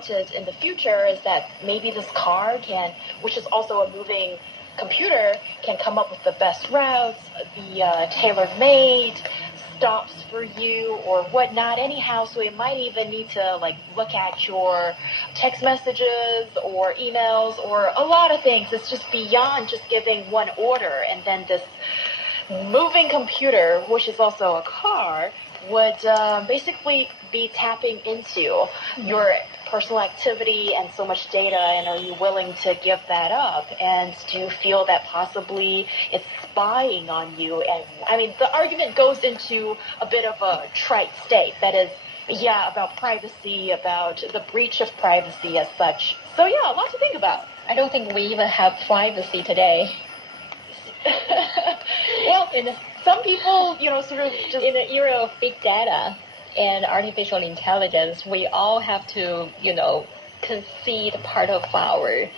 about it in the future is that maybe this car can, which is also a moving computer, can come up with the best routes, the tailor-made stops for you or whatnot anyhow. So it might even need to like look at your text messages or emails or a lot of things. It's just beyond just giving one order, and then this moving computer, which is also a car, would basically be tapping into your personal activity and so much data, and are you willing to give that up? And do you feel that possibly it's spying on you? And I mean, the argument goes into a bit of a trite state, that is, about privacy, about the breach of privacy as such. So a lot to think about. I don't think we even have privacy today. Well, some people, sort of just in the era of big data and artificial intelligence, we all have to, concede part of our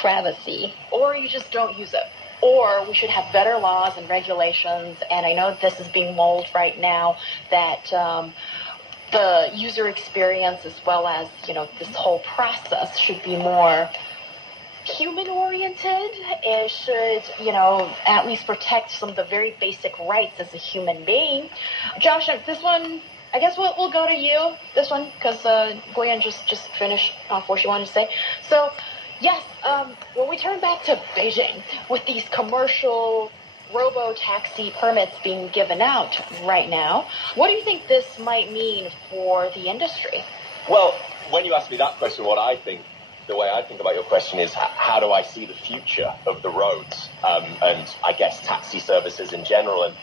privacy. Or you just don't use it. Or we should have better laws and regulations. And I know this is being mulled right now, that the user experience as well as, this whole process should be more human-oriented. It should, at least protect some of the very basic rights as a human being. Josh, this one, I guess we'll go to you, this one, because Guiyan just finished off what she wanted to say. So, yes, when we turn back to Beijing, with these commercial robo-taxi permits being given out right now, what do you think this might mean for the industry? Well, when you ask me that question, the way I think about your question is, how do I see the future of the roads and I guess taxi services in general? And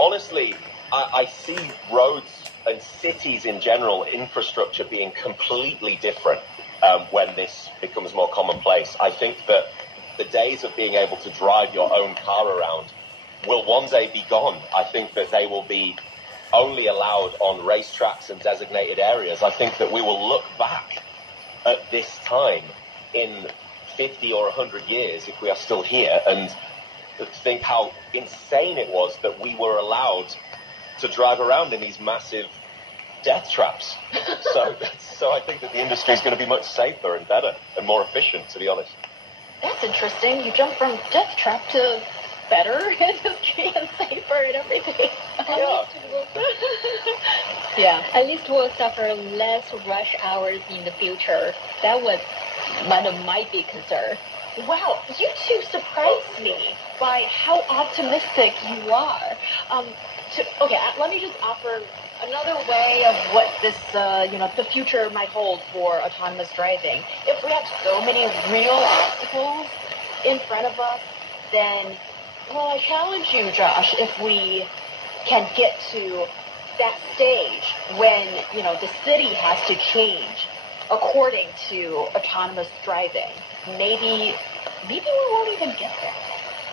honestly, I see roads and cities in general, infrastructure being completely different when this becomes more commonplace. I think that the days of being able to drive your own car around will one day be gone. I think that they will be only allowed on racetracks and designated areas. I think that we will look back at this time in 50 or 100 years, if we are still here, and think how insane it was that we were allowed to drive around in these massive death traps. So I think that the industry is going to be much safer and better and more efficient, to be honest. That's interesting. You jump from death trap to better industry and safer and everything. Yeah. At least we'll suffer less rush hours in the future. That was one of my big concerns. Wow, you two surprised me by how optimistic you are. Let me just offer another way of what this, the future might hold for autonomous driving. If we have so many real obstacles in front of us, then, I challenge you, Josh, if we can get to that stage when, the city has to change according to autonomous driving. Maybe we won't even get there.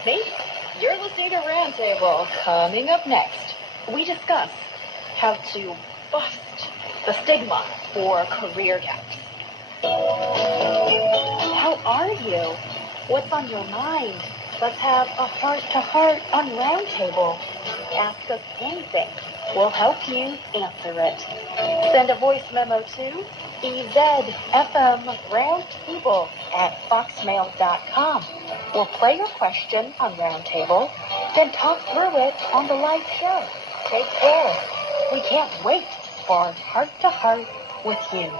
Maybe. You're listening to Roundtable. Coming up next, we discuss how to bust the stigma for career gaps. How are you? What's on your mind? Let's have a heart-to-heart on Roundtable. Ask us anything. We'll help you answer it. Send a voice memo to ezfmroundtable@foxmail.com. We'll play your question on Roundtable, then talk through it on the live show. Take care. We can't wait for Heart to Heart with you.